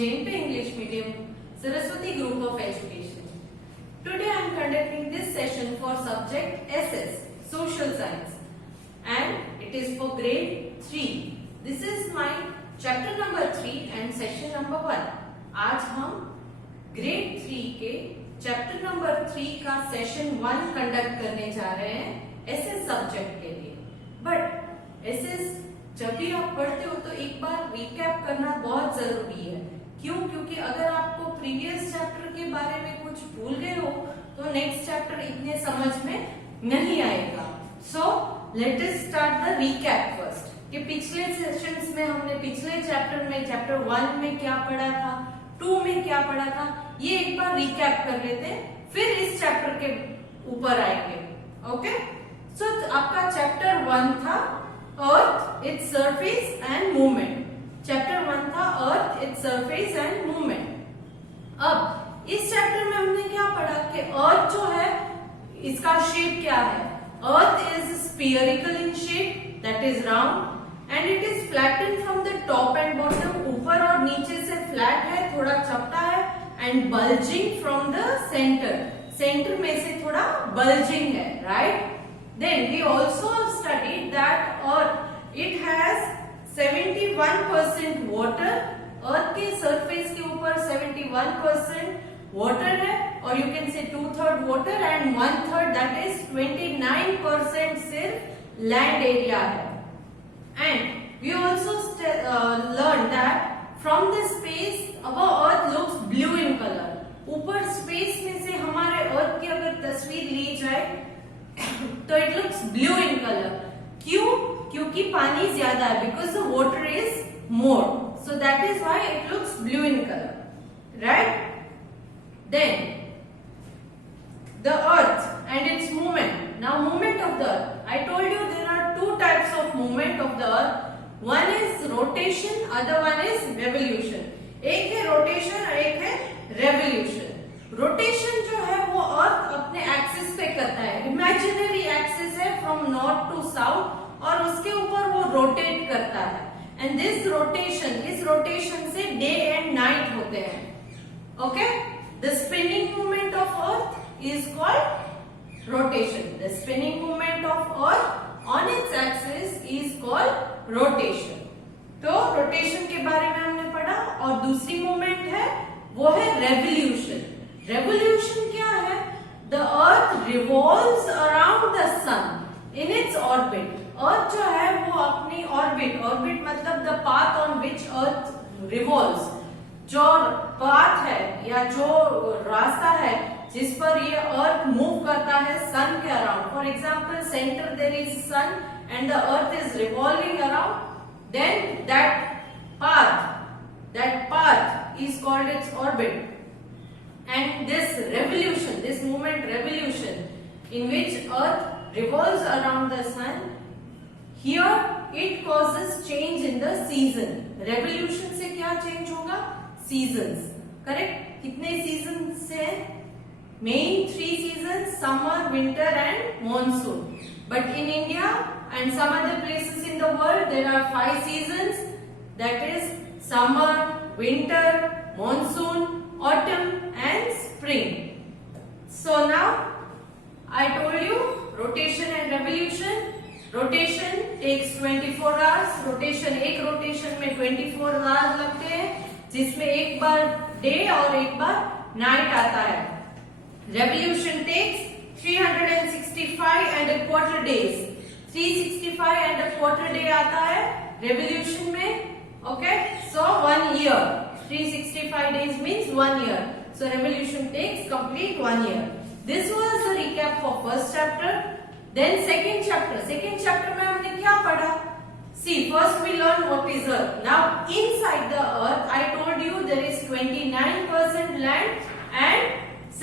JNP English Medium, Saraswati Group of Education. Today I am conducting this session for subject SS, Social Science, and it is for grade 3. This is my chapter number 3 and session number 1. आज हम grade 3 के chapter number 3 का session 1 conduct करने जा रहे हैं SS subject के लिए. But SS जब भी आप पढ़ते हो तो एक बार रिकैप करना बहुत जरूरी है. क्यों? क्योंकि अगर आपको प्रीवियस चैप्टर के बारे में कुछ भूल गए हो तो नेक्स्ट चैप्टर इतने समझ में नहीं आएगा. So let us start the recap first. कि पिछले सेशंस में हमने पिछले चैप्टर में चैप्टर 1 में क्या पढ़ा था, 2 में क्या पढ़ा था, ये एक बार रिकैप कर लेते हैं, फिर इस चैप्टर के ऊपर आएंगे. ओके, सो आपका चैप्टर 1 था earth, its surface and movement. Chapter 1 था earth, its surface and movement. अब इस चैप्टर में हमने क्या पढ़ा कि अर्थ जो है इसका शेप क्या है. Earth is spherical in shape, that is round, and it is flattened from the top and bottom. ऊपर और नीचे से फ्लैट है, थोड़ा चपटा है, and bulging from the centre. Centre में से थोड़ा बल्जिंग है, right. Then we also studied that Earth it has 71% water. Earth के surface के ऊपर 71% water है, और you can say 2/3 water and 1/3 that is 29% सिर्फ land area है. And we also learned that from the space our Earth looks blue in color. ऊपर space में से हमारे Earth की अगर तस्वीर ली जाए तो it looks blue in colour. क्यों? क्योंकि पानी ज्यादा है, because the water is more, so that is why it looks blue in colour, right. Then the earth and its movement. Now movement of the earth, I told you there are 2 types of movement of the earth. One is rotation, other one is revolution. एक है rotation और एक है revolution. Rotation जो है वो अर्थ अपने axis पे करता है, इमेजिनरी एक्सिस है फ्रॉम नॉर्थ टू साउथ, और उसके ऊपर वो रोटेट करता है. एंड दिस रोटेशन, इस रोटेशन से डे एंड नाइट होते हैं. Okay, the spinning movement of earth is called rotation. The spinning movement of earth on its axis is called rotation. तो रोटेशन के बारे में हमने पढ़ा. और दूसरी मूवमेंट है वो है रेवोल्यूशन. रेवोल्यूशन क्या है? The earth revolves around the sun in its orbit. Earth जो है वो अपनी ऑर्बिट, ऑर्बिट मतलब the path on which earth revolves, जो पाथ है या जो रास्ता है जिस पर ये अर्थ मूव करता है सन के around. For example, centre there is sun and the earth is revolving around, then that path is called its orbit. And this revolution, this movement revolution, in which earth revolves around the sun, here it causes change in the season. Revolution से क्या change होगा? Seasons. Correct? कितने seasons से? Main 3 seasons: summer, winter and monsoon. But in India and some other places in the world there are 5 seasons, that is summer, winter, monsoon, autumn and spring. So now I told you rotation and revolution. Rotation takes 24 hours. Rotation, एक rotation में 24 hours लगते हैं, जिसमें एक बार day और एक बार night आता है. Revolution takes 365 and a quarter days. 365 and a quarter day आता है revolution में. Okay, so 1 year. 365 days means 1 year. So revolution takes complete 1 year. This was the recap for first chapter. Then second chapter. Second chapter में हमने क्या पढ़ा? See, first we learn what is earth. Now inside the earth, I told you there is 29% land and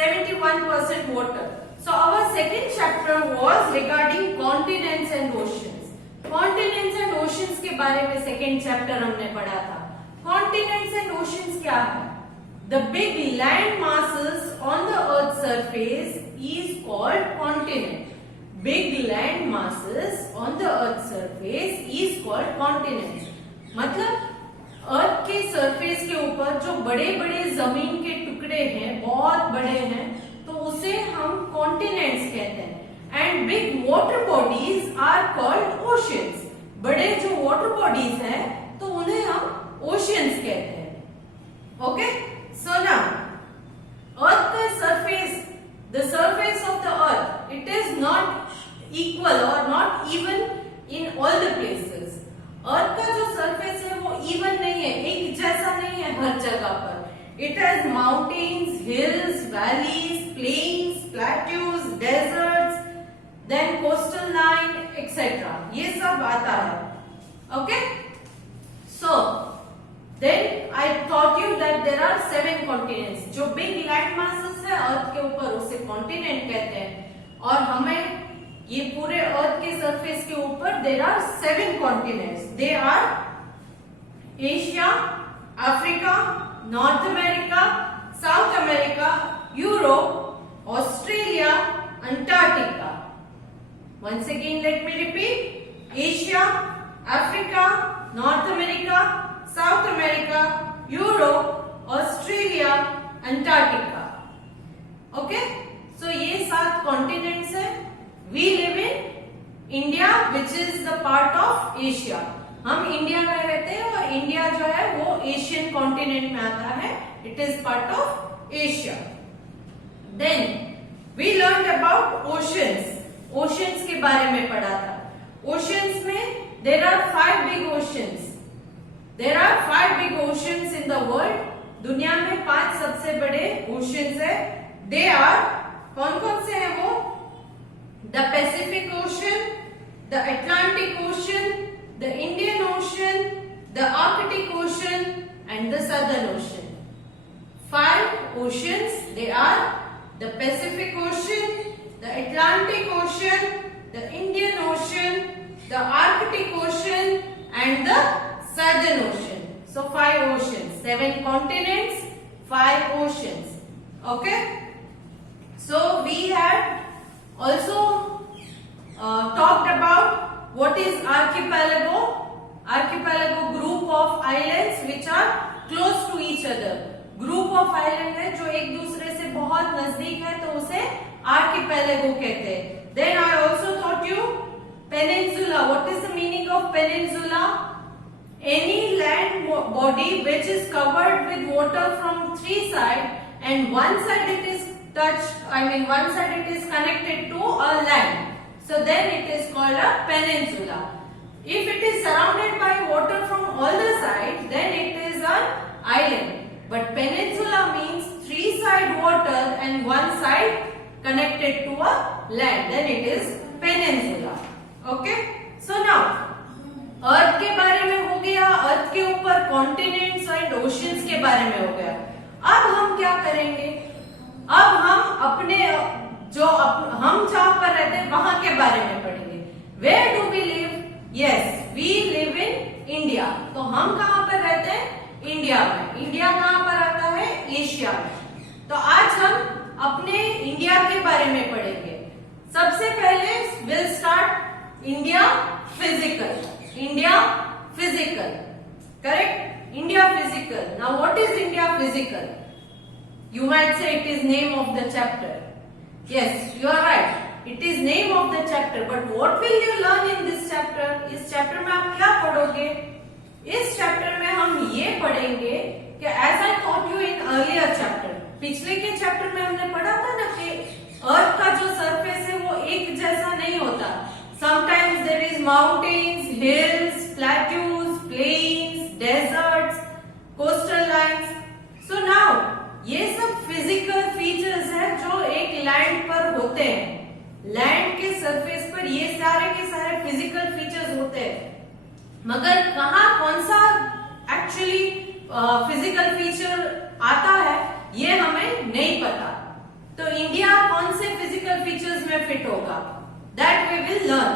71% water. So our second chapter was regarding continents and oceans. Continents and oceans के बारे में second chapter हमने पढ़ा था. Continents and oceans क्या है? The big land masses on the earth surface is called continent. Big land masses on the earth surface is called continent. मतलब अर्थ के सरफेस के ऊपर जो बड़े बड़े जमीन के टुकड़े हैं, बहुत बड़े हैं, तो उसे हम कॉन्टिनेंट्स कहते हैं। And big water bodies are called oceans. बड़े जो वाटर बॉडीज हैं तो उन्हें हम ओशियंस कहते हैं। ओके, सो नाउ अर्थ का surface, the surface of the earth, it is not equal और not even in all the places. Earth का जो सरफेस है वो इवन नहीं है, एक जैसा नहीं है हर जगह पर। It has mountains, hills, valleys, plains, plateaus, deserts, then coastal line etcetera, ये सब आता है। Okay, so then I taught you that there are 7 continents. जो बिग लैंड मासेस है अर्थ के ऊपर उसे कॉन्टिनेंट कहते हैं, और हमें ये पूरे अर्थ के सरफेस के ऊपर there are 7 continents. They are Asia, Africa, North America, South America, Europe, Australia, Antarctica. Once again, let me repeat: Asia, Africa, North America, South America, Europe, Australia, Antarctica. Okay? So ये 7 continents हैं. We live in India, which is the part of Asia. हम India में रहते हैं और India जो है वो एशियन कॉन्टिनेंट में आता है. It is part of Asia. Then we learned about oceans. Oceans के बारे में पढ़ा था. ओशियंस में there are 5 big oceans. There are 5 big oceans in the world. दुनिया में 5 सबसे बड़े ओशियंस है. दे आर, कौन कौन से हैं वो? The Pacific Ocean, the Atlantic Ocean, the Indian Ocean, the Arctic Ocean and the Southern Ocean. 5 oceans. They are the Pacific Ocean, the Atlantic Ocean, the Indian Ocean, the Arctic Ocean and the Southern Ocean. So 5 oceans, 7 continents, 5 oceans. Okay? So we had also talked about what is archipelago. Archipelago, group of islands which are close to each other. Group of island है जो एक दूसरे से बहुत नजदीक है तो उसे आर्किपेलागो कहते हैं. Then I also taught you peninsula. What is the meaning of peninsula? Any land body which is covered with water from 3 sides and one side it is one side it is connected to a land. So then it is called a peninsula. If it is surrounded by water from all the sides, then it is an island. But peninsula means 3 side water and one side connected to a land, then it is peninsula. Okay, so now अर्थ के बारे में हो गया, अर्थ के ऊपर continents and oceans के बारे में हो गया. अब हम क्या करेंगे? अब हम अपने हम जहां पर रहते हैं वहां के बारे में पढ़ेंगे. Where do we live? Yes, we live in India. तो हम कहां पर रहते हैं? इंडिया में. इंडिया कहां पर आता है? एशिया में. तो आज हम अपने इंडिया के बारे में पढ़ेंगे. सबसे पहले will start India physical. India physical, correct? India physical. Now what is India physical? You might say it is name of the chapter. Yes, you are right, it is name of the chapter. But what will you learn in this chapter? इस chapter में आप क्या पढ़ोगे? इस chapter में हम ये पढ़ेंगे कि as I taught you in earlier chapter, पिछले के चैप्टर में हमने पढ़ा था ना कि अर्थ का जो सरफेस है वो एक जैसा नहीं होता. Sometimes there is mountains, hills, plateaus, plains, deserts, coastal lines. So now ये सब फिजिकल फीचर्स हैं जो एक लैंड पर होते हैं. लैंड के सरफेस पर ये सारे के सारे फिजिकल फीचर्स होते हैं. मगर कहाँ कौन सा एक्चुअली फिजिकल फीचर आता है ये हमें नहीं पता. तो इंडिया कौन से फिजिकल फीचर्स में फिट होगा? That we will learn.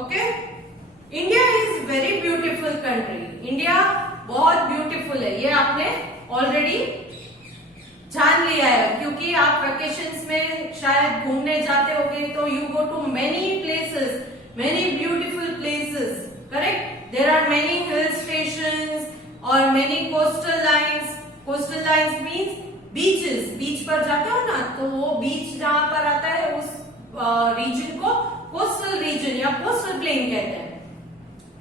Okay, India is very beautiful country. India बहुत ब्यूटीफुल है, ये आपने ऑलरेडी जान लिया है क्योंकि आप वेकेशंस में शायद घूमने जाते होंगे तो you go to many places, many beautiful places, correct? There are many hill stations or many पर जाते हो ना, तो वो बीच जहां पर आता है उस रीजन को कोस्टल रीजन या कोस्टल प्लेन कहते हैं।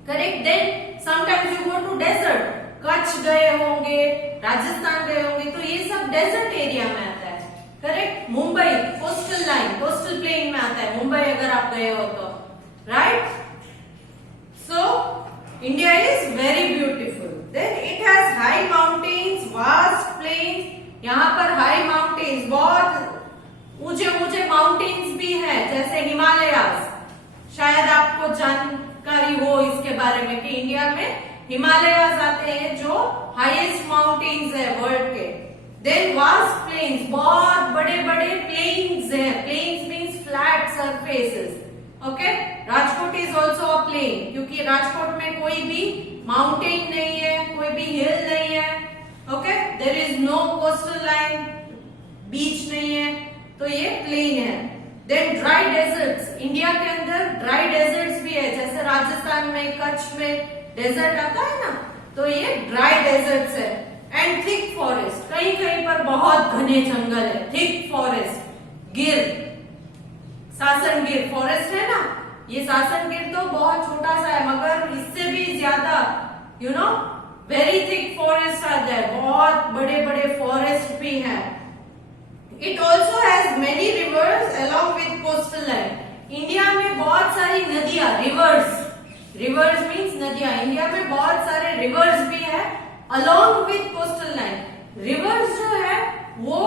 Correct. Then sometimes you go to desert, Kutch गए होंगे, राजस्थान गए होंगे, तो ये सब डेजर्ट एरिया में आता है। Correct. Mumbai coastal line, coastal plain में आता है मुंबई, अगर आप गए हो तो। Right. So India is very beautiful. Then it has high mountains, vast plains. यहाँ पर हाई माउंटेन्स, बहुत ऊंचे ऊंचे माउंटेन्स भी है, जैसे हिमालयास। शायद आपको जानकारी हो इसके बारे में कि इंडिया में हिमालयास आते हैं जो हाईएस्ट माउंटेन्स है वर्ल्ड के। देन वास्ट प्लेन्स, बहुत बड़े बड़े प्लेन्स हैं। Plains means flat surfaces. Okay. Rajkot is also a plain, क्योंकि राजकोट में कोई भी माउंटेन नहीं है, कोई भी हिल नहीं है। Okay. There is no coastal line, beach नहीं है, तो ये प्लेन है। देन ड्राई डेजर्ट्स, इंडिया के अंदर ड्राई डेजर्ट्स भी है, जैसे राजस्थान में, कच्छ में डेजर्ट आता है ना, तो ये ड्राई डेजर्ट्स है। एंड थिक फॉरेस्ट, कहीं कहीं पर बहुत घने जंगल है। थिक फॉरेस्ट, गिर, सासन गिर फॉरेस्ट है ना, ये सासन गिर तो बहुत छोटा सा है, मगर इससे भी ज्यादा वेरी थिक फॉरेस्ट आ जाए, बहुत बड़े बड़े फॉरेस्ट भी है। It also has many reverse along with coastal line. India में बहुत सारी नदियां, रिवर्स मीन्स नदियां, इंडिया में बहुत सारे रिवर्स भी है along with coastal line. Reverse जो है वो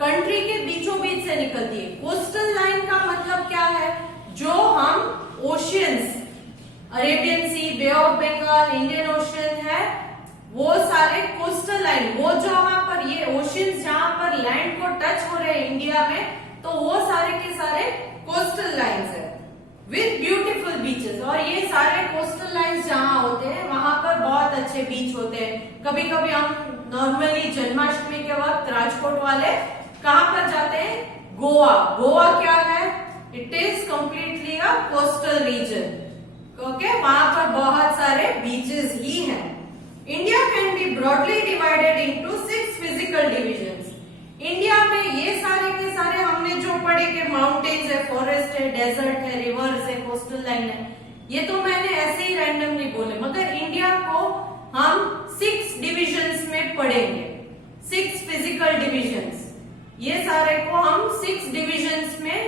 कंट्री के बीचों बीच से निकलती है। कोस्टल लाइन का मतलब क्या है? जो हम oceans, Arabian Sea, Bay of Bengal, Indian Ocean है, वो सारे कोस्टल लाइन, वो जो वहां पर ये ओशियंस जहां पर लैंड को टच हो रहे हैं इंडिया में, तो वो सारे के सारे कोस्टल लाइंस है विद ब्यूटीफुल बीचेस। और ये सारे कोस्टल लाइंस जहां होते हैं वहां पर बहुत अच्छे बीच होते हैं। कभी कभी हम नॉर्मली जन्माष्टमी के वक्त राजकोट वाले कहां पर जाते हैं? गोवा। गोवा क्या है? It is completely a coastal region. Okay, वहां पर बहुत सारे बीचेस ही हैं। India can be broadly divided into 6 physical divisions. India में ये सारे के सारे हमने जो पढ़े कि माउंटेन्स है, फॉरेस्ट है, डेजर्ट है, रिवर्स है, कोस्टल लाइन है, ये तो मैंने ऐसे ही रैंडमली बोले, मगर इंडिया को हम 6 डिविजन्स में पढ़ेंगे। 6 फिजिकल डिविजन्स, ये सारे को हम 6 डिविजन्स में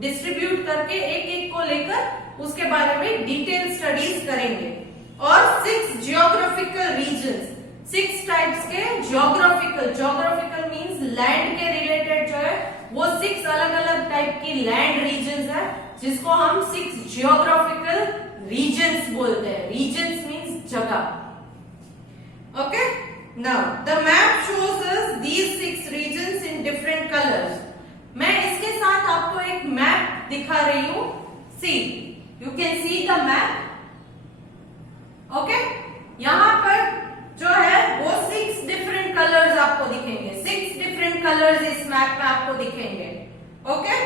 डिस्ट्रीब्यूट करके एक एक को लेकर उसके बारे में डिटेल स्टडीज करेंगे। और 6 जियोग्राफिकल रीजन्स, 6 टाइप्स के ज्योग्राफिकल मींस लैंड के रिलेटेड जो है वो 6 अलग अलग टाइप की लैंड रीजन्स है, जिसको हम 6 जियोग्राफिकल रीजन्स बोलते हैं। रीजन्स मींस जगह। Okay, now the map shows us these 6 regions in different colours. मैं इसके साथ आपको एक मैप दिखा रही हूं। See, you can see the map. Okay, यहां पर जो है वो 6 डिफरेंट कलर्स आपको दिखेंगे। 6 डिफरेंट कलर्स इस मैप में आपको दिखेंगे। Okay,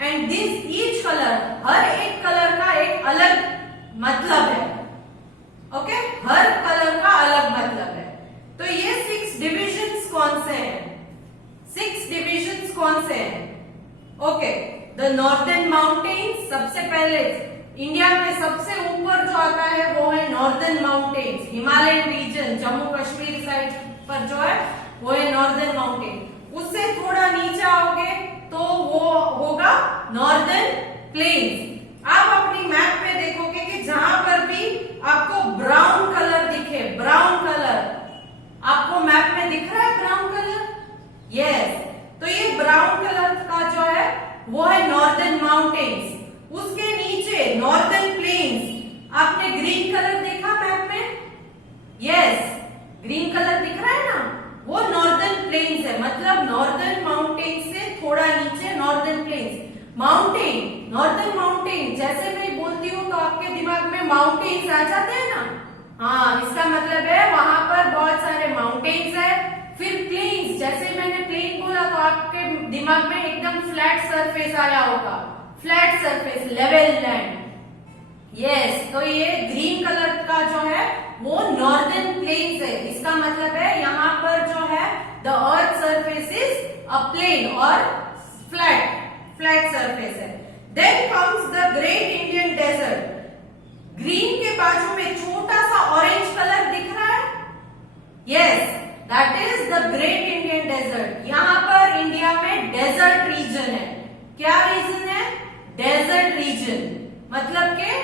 and this each colour, हर एक कलर का एक अलग मतलब है। ओके, हर कलर का अलग मतलब है। तो ये 6 डिविजन्स कौन से हैं? 6 डिविजन्स कौन से हैं? ओके, द नॉर्दर्न माउंटेन्स, सबसे पहले इंडिया में सबसे ऊपर जो आता है वो है northern mountains, Himalayan region, Jammu Kashmir side पर जो है वो है नॉर्दर्न माउंटेन। उससे थोड़ा नीचे आओगे तो वो होगा नॉर्दर्न प्लेन्स। आप अपनी मैप में देखोगे कि जहां पर भी आपको ब्राउन कलर दिखे, ब्राउन कलर आपको मैप में दिख रहा है, ब्राउन कलर, यस, तो ये ब्राउन कलर का जो है वो है नॉर्दर्न माउंटेन्स। उसके नीचे नॉर्दर्न प्लेन्स। आपने ग्रीन कलर देखा मैप में? यस, ग्रीन कलर दिख रहा है ना, वो नॉर्दर्न प्लेन्स है, मतलब नॉर्दर्न माउंटेन से थोड़ा नीचे northern plains. Mountain, northern mountain, जैसे मैं बोलती हूँ तो आपके दिमाग में माउंटेन्स आ जाते हैं ना? हाँ, इसका मतलब है वहां पर बहुत सारे माउंटेन्स है। फिर प्लेन्स, जैसे मैंने प्लेन बोला तो आपके दिमाग में एकदम फ्लैट सरफेस आया होगा, flat surface, level land. Yes, तो ये ग्रीन कलर का जो है वो नॉर्दर्न प्लेन्स है। इसका मतलब है यहाँ पर जो है the earth surface is a plain और फ्लैट सरफेस है। Then comes the great Indian desert. Green के बाजू में छोटा सा ऑरेंज कलर दिख रहा है, yes, that is the great Indian desert. यहाँ पर इंडिया में डेजर्ट रीजन है। क्या रीजन है? डेजर्ट रीजन, मतलब के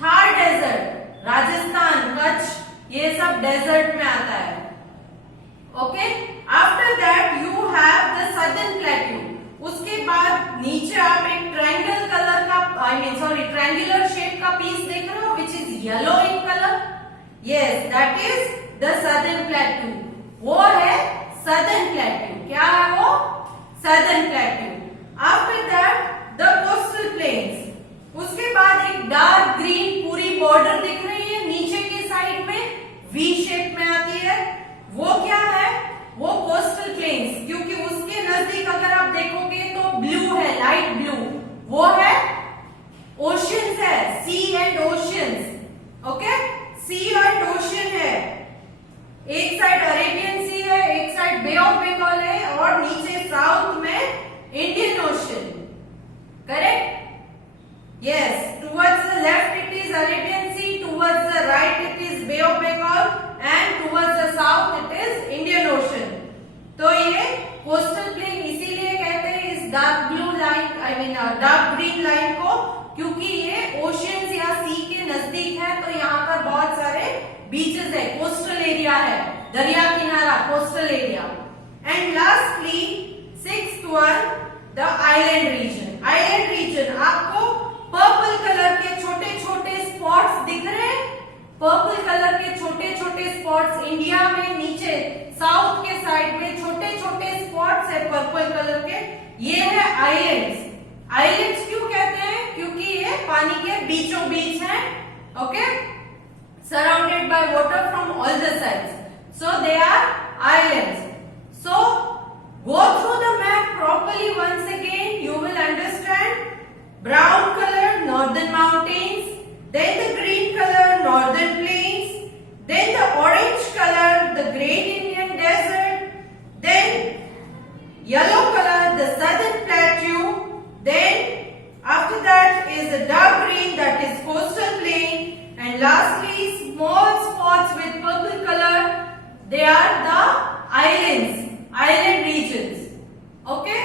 थार डेजर्ट, राजस्थान, कच्छ, ये सब डेजर्ट में आता है। Okay, after that you have the southern plateau. उसके बाद नीचे आप एक ट्रायंगल कलर का ट्रायंगुलर शेप का पीस देख रहे हो which is yellow in colour, yes, that is the southern plateau. वो है सदर्न प्लेट्यू। क्या है वो? Southern plateau. After that the coastal planes. उसके बाद एक डार्क ग्रीन पूरी बॉर्डर दिख रही है नीचे के साइड में, वी शेप में आती है, वो क्या है? वो कोस्टल प्लेन्स, क्योंकि उसके नजदीक अगर आप देखोगे तो ब्लू है, लाइट ब्लू, वो है ओशियंस है, sea and oceans. Okay, sea and ocean है। एक साइड अरेबियन सी है, एक साइड बे ऑफ बंगाल है और नीचे साउथ में Indian ocean, correct? Yes, towards the left it is Arabian Sea, towards the right it is Bay of Bengal and towards the south it is Indian Ocean. तो ये coastal plain इसीलिए कहते हैं इस dark blue line, dark green line को, क्योंकि ये oceans या सी के नजदीक है, तो यहाँ पर बहुत सारे बीचेस है, कोस्टल एरिया है, दरिया किनारा, coastal area. And lastly sixth one, the island region. Island region आपको पर्पल कलर के छोटे छोटे स्पॉट्स दिख रहे हैं, पर्पल कलर के छोटे छोटे स्पॉट्स इंडिया में नीचे साउथ के साइड में छोटे छोटे स्पॉट्स है पर्पल कलर के, ये है आइलैंड्स। आइलैंड्स क्यों कहते हैं? क्योंकि ये पानी के बीचों बीच है, okay, surrounded by water from all the sides, so they are islands. So go through the map properly once again, you will understand. Brown color northern mountains, then the green color northern plains, then the orange color the great Indian desert, then yellow color the southern plateau, then after that is the dark green that is coastal plain, and lastly small spots with purple color, they are the islands, island regions. Okay,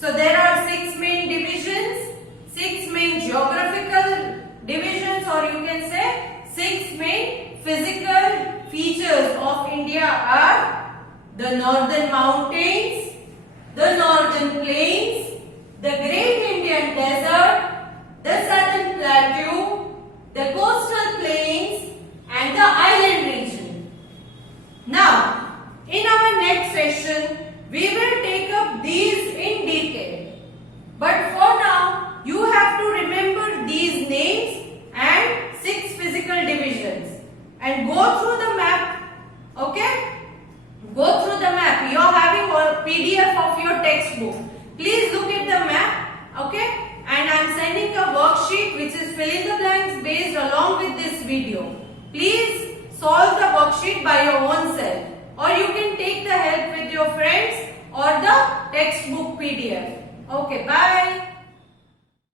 so there are 6 main divisions, 6 main geographical divisions, or you can say 6 main physical features of India are the northern mountains, the northern plains, the great Indian desert, the southern plateau, the coastal plains and the island region. Now, in our next session, we will take up these in detail. But for now, you have to remember these names and 6 physical divisions and go through the map. Okay? Go through the map. You are having a PDF of your textbook. Please look at the map. Okay? And I am sending a worksheet which is fill in the blanks based along with this video. Please solve the worksheet by your own self, or you can take the help with your friends or the textbook PDF. Okay, bye.